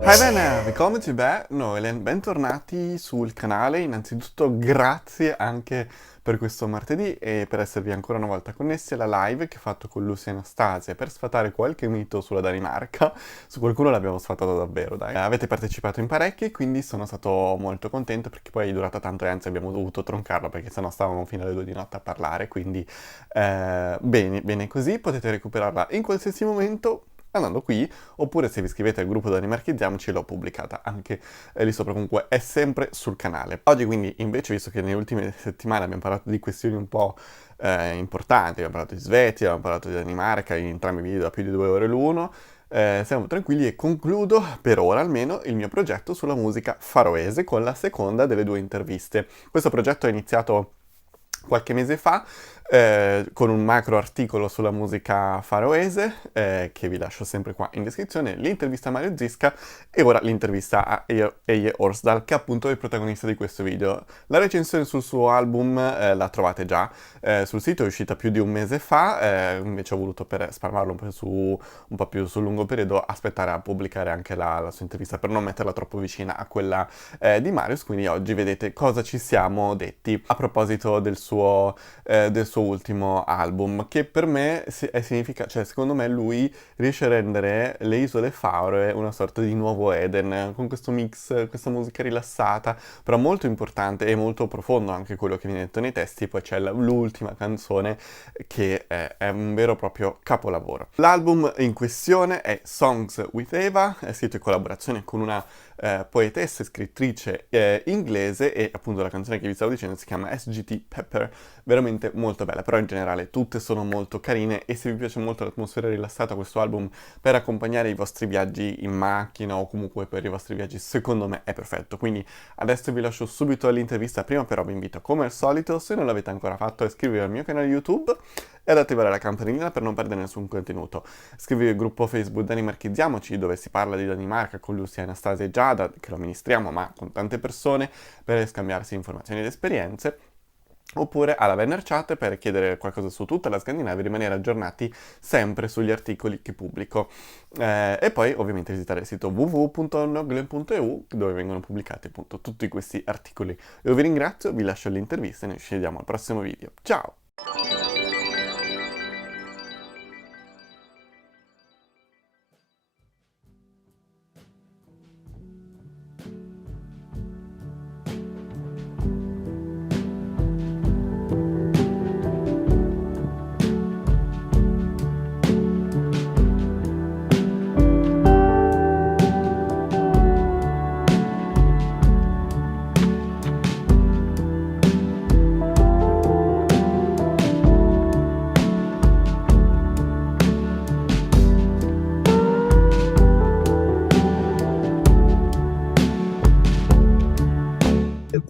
Hi bene, willkommen bei NØGLEN, bentornati sul canale. Innanzitutto grazie anche per questo martedì e per esservi ancora una volta connessi alla live che ho fatto con Lucy e Anastasia per sfatare qualche mito sulla Danimarca. Su qualcuno l'abbiamo sfatato davvero, dai. Avete partecipato in parecchi, quindi sono stato molto contento perché poi è durata tanto e anzi abbiamo dovuto troncarla perché sennò stavamo fino alle 2 di notte a parlare, quindi bene così, potete recuperarla in qualsiasi momento andando qui, oppure se vi iscrivete al gruppo Danimarchizziamoci l'ho pubblicata anche lì sopra, comunque è sempre sul canale. Oggi quindi invece, visto che nelle ultime settimane abbiamo parlato di questioni un po' importanti, abbiamo parlato di Svezia, abbiamo parlato di Danimarca, in entrambi i video da più di 2 ore l'uno, siamo tranquilli e concludo, per ora almeno, il mio progetto sulla musica faroese con la seconda delle 2 interviste. Questo progetto è iniziato qualche mese fa con un macro articolo sulla musica faroese che vi lascio sempre qua in descrizione, l'intervista a Mario Zisca e ora l'intervista a Eyði Horsdal, che è appunto il protagonista di questo video. La recensione sul suo album la trovate già sul sito, è uscita più di un mese fa, invece ho voluto, per spalmarlo un po' più sul lungo periodo, aspettare a pubblicare anche la sua intervista per non metterla troppo vicina a quella di Marius, quindi oggi vedete cosa ci siamo detti a proposito del suo ultimo album, che per me significa, cioè secondo me lui riesce a rendere le isole Faroe una sorta di nuovo Eden, con questo mix, questa musica rilassata, però molto importante e molto profondo anche quello che viene detto nei testi. Poi c'è l'ultima canzone che è un vero e proprio capolavoro. L'album in questione è Songs with Eva, è scritto in collaborazione con una poetessa e scrittrice inglese, e appunto la canzone che vi stavo dicendo si chiama SGT Pepper, veramente molto bella, però in generale tutte sono molto carine e se vi piace molto l'atmosfera rilassata, questo album per accompagnare i vostri viaggi in macchina o comunque per i vostri viaggi secondo me è perfetto. Quindi adesso vi lascio subito all'intervista, prima però vi invito come al solito, se non l'avete ancora fatto, a iscrivervi al mio canale YouTube e ad attivare la campanellina per non perdere nessun contenuto. Iscrivetevi al gruppo Facebook Danimarchizziamoci, dove si parla di Danimarca con Lucia, Anastasia e Giada, che lo amministriamo ma con tante persone, per scambiarsi informazioni ed esperienze. Oppure alla Venner Chat per chiedere qualcosa su tutta la Scandinavia e rimanere aggiornati sempre sugli articoli che pubblico. E poi ovviamente visitare il sito www.noglen.eu, dove vengono pubblicati appunto tutti questi articoli. Io vi ringrazio, vi lascio l'intervista e noi ci vediamo al prossimo video. Ciao!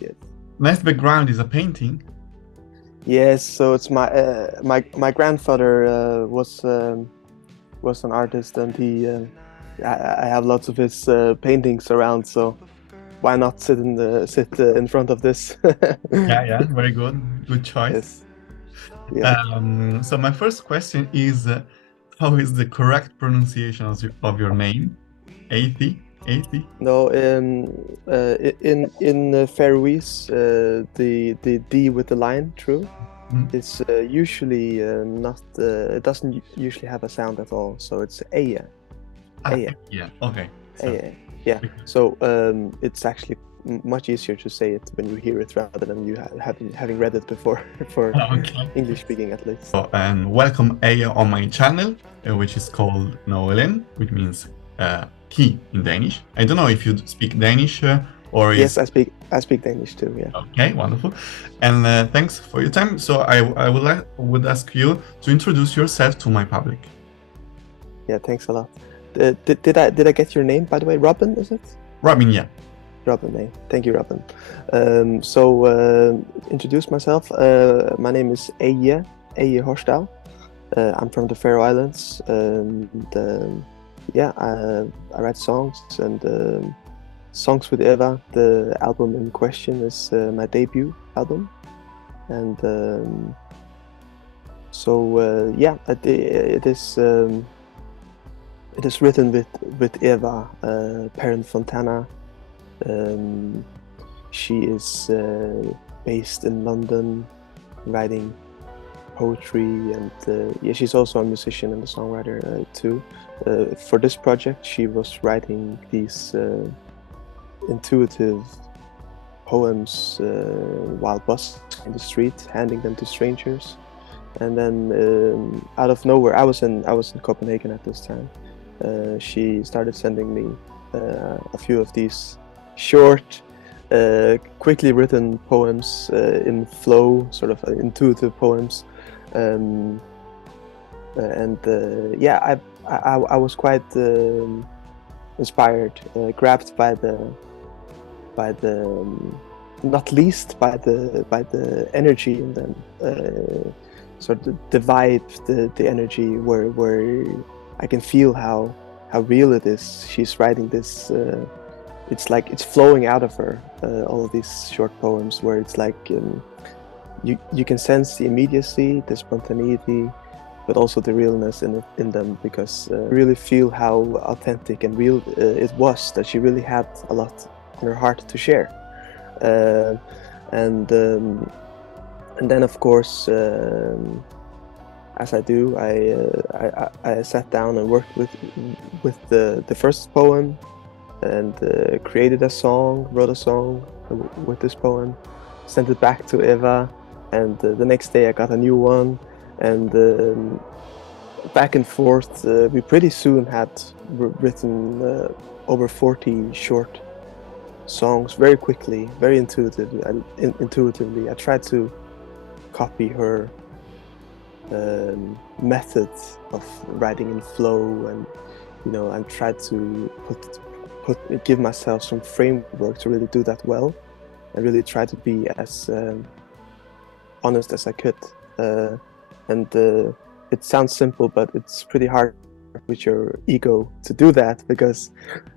Yes. Nice background is a painting. Yes, so it's my grandfather was an artist, and I have lots of his paintings around. So why not sit in front of this? Yeah, very good. Good choice. Yes, yeah. So my first question is, how is the correct pronunciation of your name? Eyði? Eyði? No, in Faroese, the D with the line through Mm. is usually not. It doesn't usually have a sound at all. So it's Eya, Eya. Yeah, okay. So, Yeah, yeah. So it's actually much easier to say it when you hear it rather than you having read it before, for okay. English speaking at least. And welcome Aya on my channel, which is called NØGLEN, which means key in Danish. I don't know if you speak Danish or Yes, I speak Danish too. Yeah. Okay, wonderful. And thanks for your time. So I would ask you to introduce yourself to my public. Yeah. Thanks a lot. Did I get your name, by the way? Robin, is it? Robin, yeah. Robin, name. Thank you, Robin. Introduce myself. My name is Eyði Horsdal. I'm from the Faroe Islands, and yeah, I write songs and Songs with Eva. The album in question is my debut album, and yeah, it is It is written with Eva Perrin-Fontana. She is based in London, writing poetry, and yeah, she's also a musician and a songwriter too. For this project, she was writing these intuitive poems while busking in the street, handing them to strangers. And then out of nowhere, I was in Copenhagen at this time. She started sending me a few of these short, quickly written poems in flow, sort of intuitive poems. Yeah, I was quite inspired, grabbed by the not least by the energy in them, sort of the vibe, the energy where I can feel how real it is. She's writing this. It's like it's flowing out of her. All of these short poems, where it's like you can sense the immediacy, the spontaneity, but also the realness in them, because I really feel how authentic and real it was. That she really had a lot in her heart to share. And then of course, as I do, I sat down and worked with the first poem, and created a song, wrote a song with this poem, sent it back to Eva, and the next day I got a new one, and back and forth. We pretty soon had written over 40 short songs very quickly, very intuitively. I tried to copy her method of writing in flow, and and tried to give myself some framework to really do that well, and really try to be as honest as I could. It sounds simple, but it's pretty hard with your ego to do that, because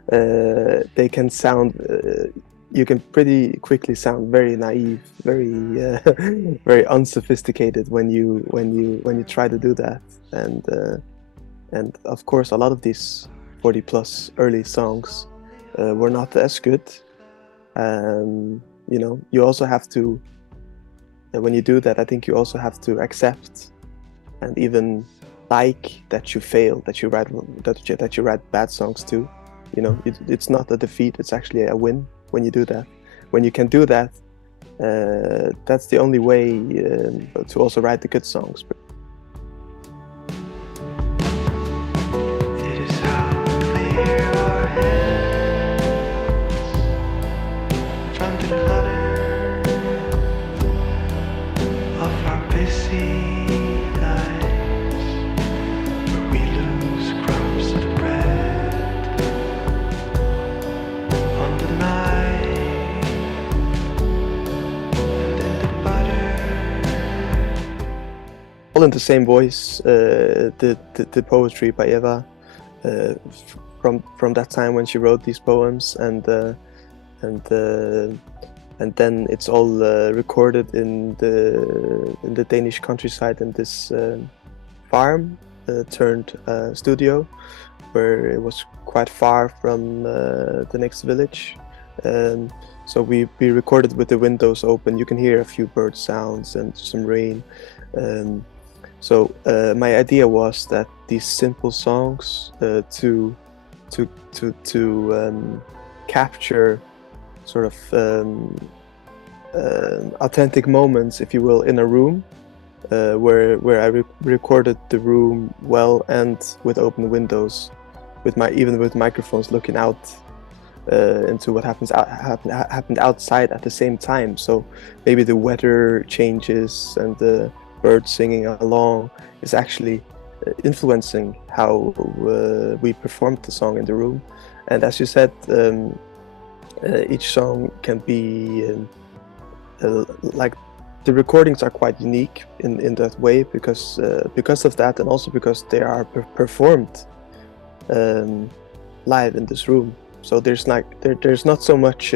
they can sound. You can pretty quickly sound very naive, very very unsophisticated when you try to do that. And of course, a lot of these 40 plus early songs were not as good. You also have to, when you do that, I think you also have to accept and even like that you fail, that you write bad songs too. It's not a defeat; it's actually a win when you do that. When you can do that, that's the only way to also write the good songs. All in the same voice, the poetry by Eva, from that time when she wrote these poems, and then it's all recorded in the Danish countryside, in this farm turned studio, where it was quite far from the next village. So we recorded with the windows open. You can hear a few bird sounds and some rain. So my idea was that these simple songs to capture sort of authentic moments, if you will, in a room where I recorded the room well, and with open windows, even with microphones looking out into what happened outside at the same time. So maybe the weather changes and the birds singing along is actually influencing how we performed the song in the room. And as you said, each song can be like, the recordings are quite unique in that way, because of that, and also because they are performed live in this room. So there's not so much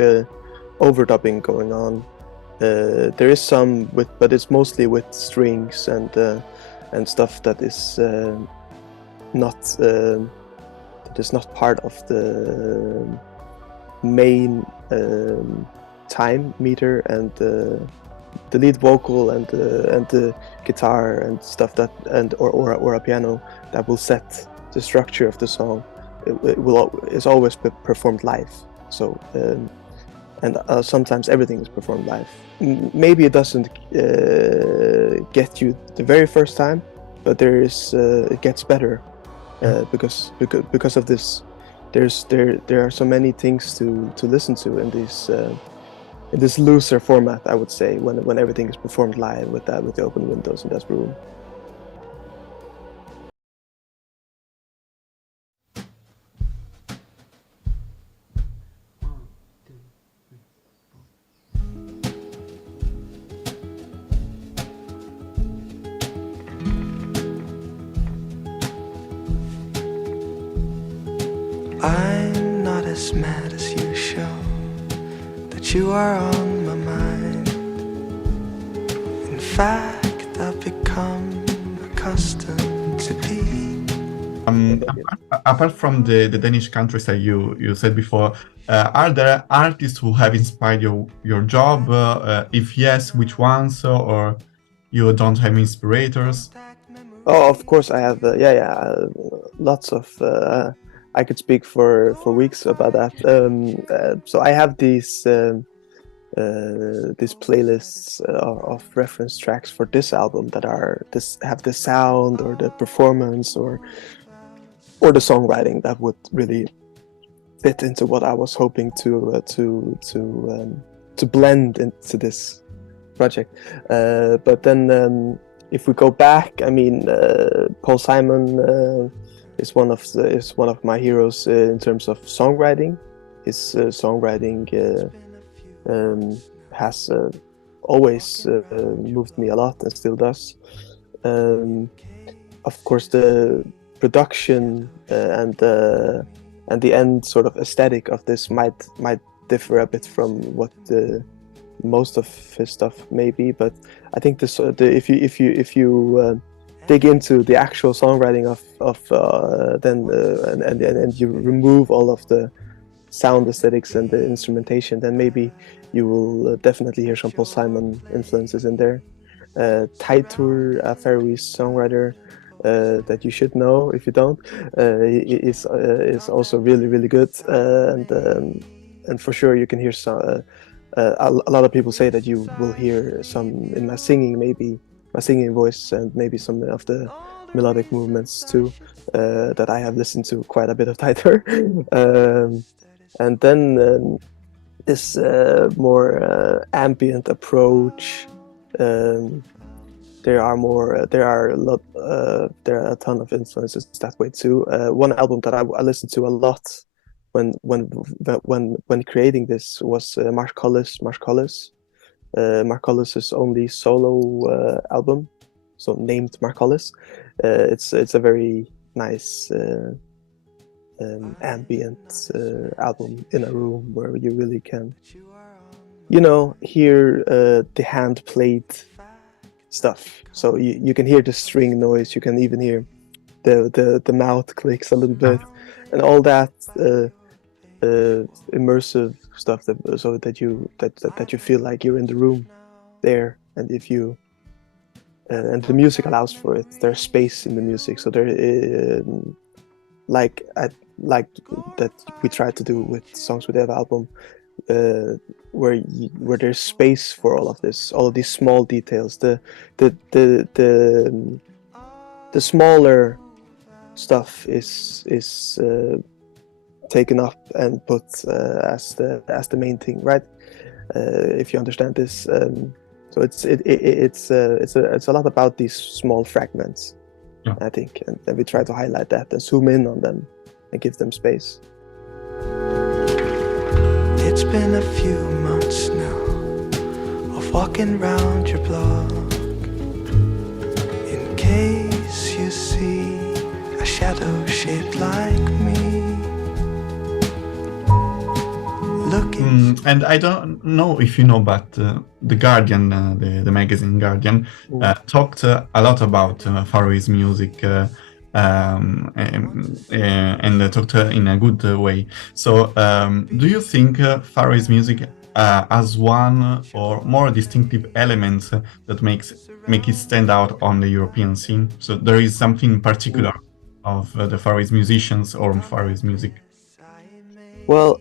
overdubbing going on. There is some but it's mostly with strings and stuff that is not is not part of the main time meter, and the lead vocal and the guitar and stuff that or a piano that will set the structure of the song. Is always performed live. So and sometimes everything is performed live. Maybe it doesn't get you the very first time, but it gets better because of this. There are so many things to listen to in this looser format, I would say, when everything is performed live with the open windows in that room. I'm not as mad as you show, that you are on my mind. In fact, I've become accustomed to be. Apart from the Danish countries that you said before, are there artists who have inspired your job? If yes, which ones? Or you don't have inspirators? Oh, of course I have. Lots of. I could speak for weeks about that. So I have these playlists of reference tracks for this album that have the sound or the performance or the songwriting that would really fit into what I was hoping to blend into this project. But then if we go back, I mean, Paul Simon is one of my heroes in terms of songwriting. His songwriting has always moved me a lot and still does. Of course, the production and the end sort of aesthetic of this might differ a bit from what most of his stuff may be, but I think if you dig into the actual songwriting and you remove all of the sound aesthetics and the instrumentation, then maybe you will definitely hear some Paul Simon influences in there. Teitur, a Faroese songwriter that you should know if you don't, is also really, really good, and for sure you can hear some. A lot of people say that you will hear some in my singing voice, and maybe some of the melodic movements too, that I have listened to quite a bit of Teitur. And then this more ambient approach. There are a ton of influences that way too. One album that I listened to a lot when creating this was Mark Collis. Mark Collis's only solo album, so named Mark Collis. It's a very nice ambient album in a room where you really can, hear the hand played stuff. So you can hear the string noise. You can even hear the mouth clicks a little bit, and all that immersive stuff so that you feel like you're in the room there, and if you and the music allows for it. There's space in the music, so there like that we try to do with Songs with Eva album, where there's space for all of these small details. The smaller stuff is taken up and put as the main thing, right? If you understand this, so it's a lot about these small fragments, Yeah. I think, and then we try to highlight that and zoom in on them and give them space. It's been a few months now of walking round your block. In case you see a shadow shaped like me. Looking. And I don't know if you know, but The Guardian, the magazine Guardian, talked a lot about Faroese music. and talked in a good way. So, do you think Faroese music has one or more distinctive elements that make it stand out on the European scene? So there is something particular of the Faroese musicians or Faroese music. Well,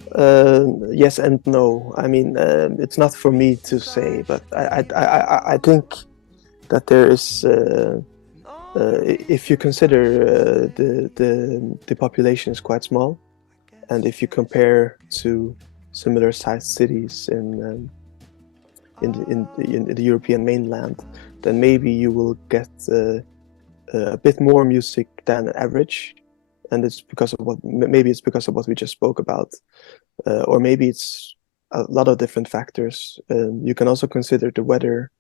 yes and no. I mean, it's not for me to say, but I think that there is, if you consider the population is quite small, and if you compare to similar sized cities in the European mainland, then maybe you will get a bit more music than average, and it's because of what we just spoke about, or maybe it's a lot of different factors. You can also consider the weather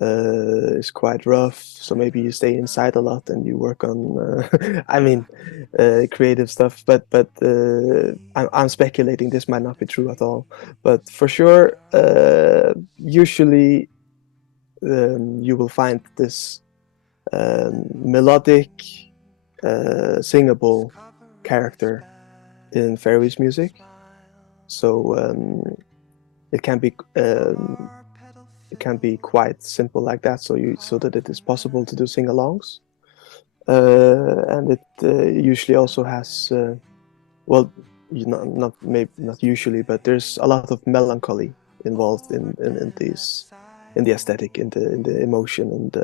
is quite rough, so maybe you stay inside a lot and you work on I mean, creative stuff, but I'm speculating. This might not be true at all, but for sure, usually you will find this melodic, singable character in Faroese music. So it can be quite simple like that. So that it is possible to do sing-alongs, and it usually also has well, maybe not usually, but there's a lot of melancholy involved in the aesthetic, in the emotion, and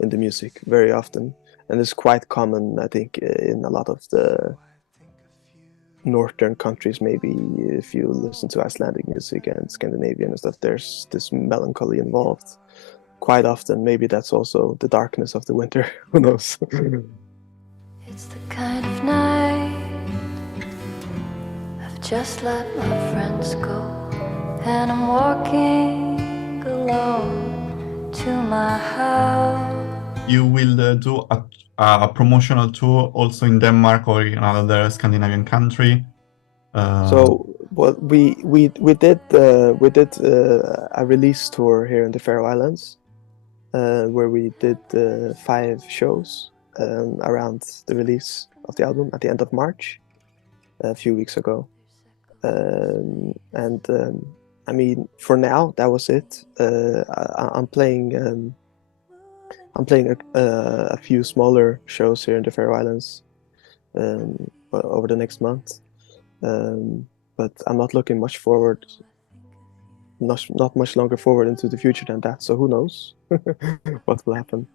in the music very often, and it's quite common, I think, in a lot of the northern countries. Maybe if you listen to Icelandic music and Scandinavian and stuff, there's this melancholy involved quite often. Maybe that's also the darkness of the winter. Who knows? It's the kind of night I've just let my friends go, and I'm walking alone to my house. You will do a promotional tour also in Denmark or in another Scandinavian country. So what we did a release tour here in the Faroe Islands, where we did 5 shows around the release of the album at the end of March, a few weeks ago. I mean, for now, that was it. I'm playing a few smaller shows here in the Faroe Islands over the next month, but I'm not looking much forward. Not much longer forward into the future than that. So who knows what will happen?